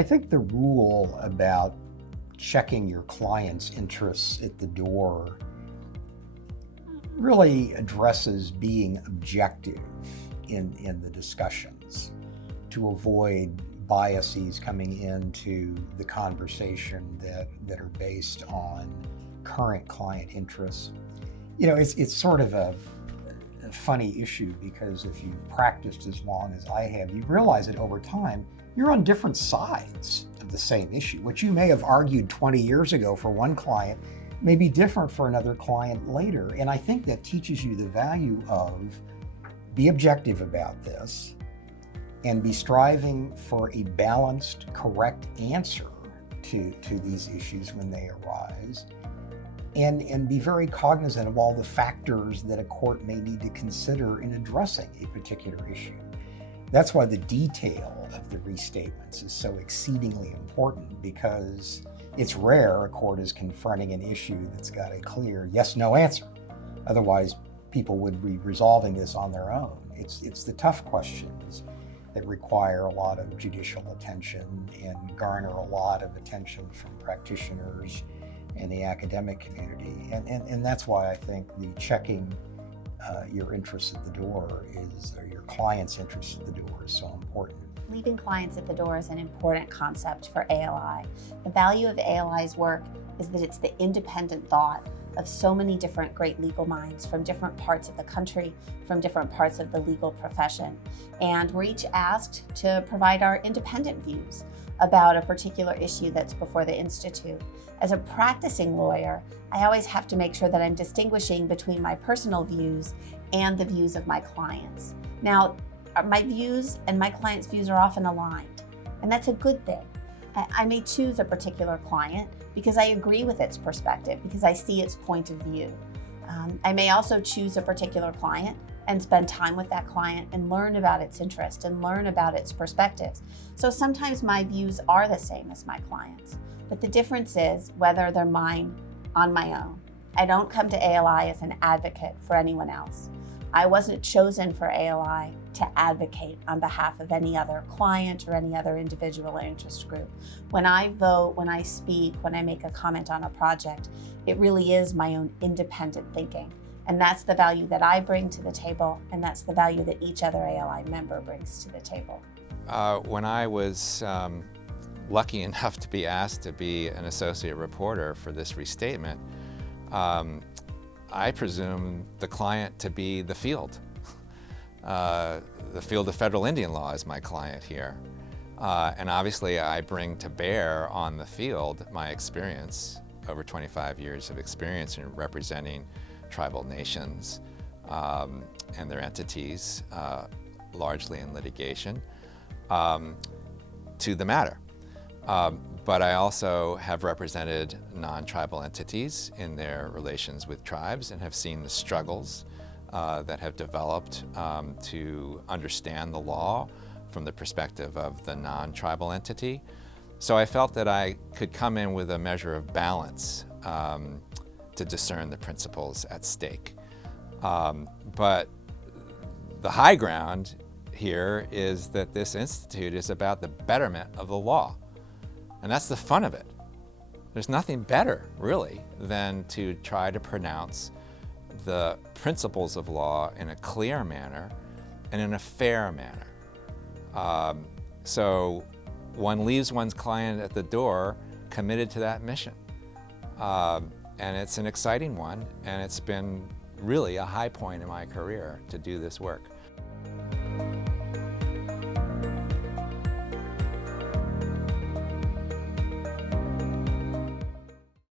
I think the rule about checking your client's interests at the door really addresses being objective in the discussions to avoid biases coming into the conversation that are based on current client interests. You know, it's sort of a funny issue, because if you've practiced as long as I have, you realize that over time you're on different sides of the same issue. What you may have argued 20 years ago for one client may be different for another client later. And I think that teaches you the value of be objective about this and be striving for a balanced, correct answer to these issues when they arise. And be very cognizant of all the factors that a court may need to consider in addressing a particular issue. That's why the detail of the restatements is so exceedingly important, because it's rare a court is confronting an issue that's got a clear yes-no answer. Otherwise, people would be resolving this on their own. It's the tough questions that require a lot of judicial attention and garner a lot of attention from practitioners and the academic community. And that's why I think the checking your interests at the door or your client's interests at the door is so important. Leaving clients at the door is an important concept for ALI. The value of ALI's work is that it's the independent thought of so many different great legal minds from different parts of the country, from different parts of the legal profession. And we're each asked to provide our independent views about a particular issue that's before the Institute. As a practicing lawyer, I always have to make sure that I'm distinguishing between my personal views and the views of my clients. Now, my views and my clients' views are often aligned, and that's a good thing. I may choose a particular client because I agree with its perspective, because I see its point of view. I may also choose a particular client and spend time with that client and learn about its interest and learn about its perspectives. So sometimes my views are the same as my clients, but the difference is whether they're mine on my own. I don't come to ALI as an advocate for anyone else. I wasn't chosen for ALI to advocate on behalf of any other client or any other individual or interest group. When I vote, when I speak, when I make a comment on a project, it really is my own independent thinking. And that's the value that I bring to the table, and that's the value that each other ALI member brings to the table. When I was lucky enough to be asked to be an associate reporter for this restatement, I presume the client to be the field. The field of federal Indian law is my client here. And obviously I bring to bear on the field my experience, over 25 years of experience in representing tribal nations and their entities, largely in litigation, to the matter. But I also have represented non-tribal entities in their relations with tribes and have seen the struggles that have developed to understand the law from the perspective of the non-tribal entity. So I felt that I could come in with a measure of balance to discern the principles at stake. But the high ground here is that this institute is about the betterment of the law. And that's the fun of it. There's nothing better, really, than to try to pronounce the principles of law in a clear manner and in a fair manner. So one leaves one's client at the door committed to that mission. And it's an exciting one, and it's been really a high point in my career to do this work.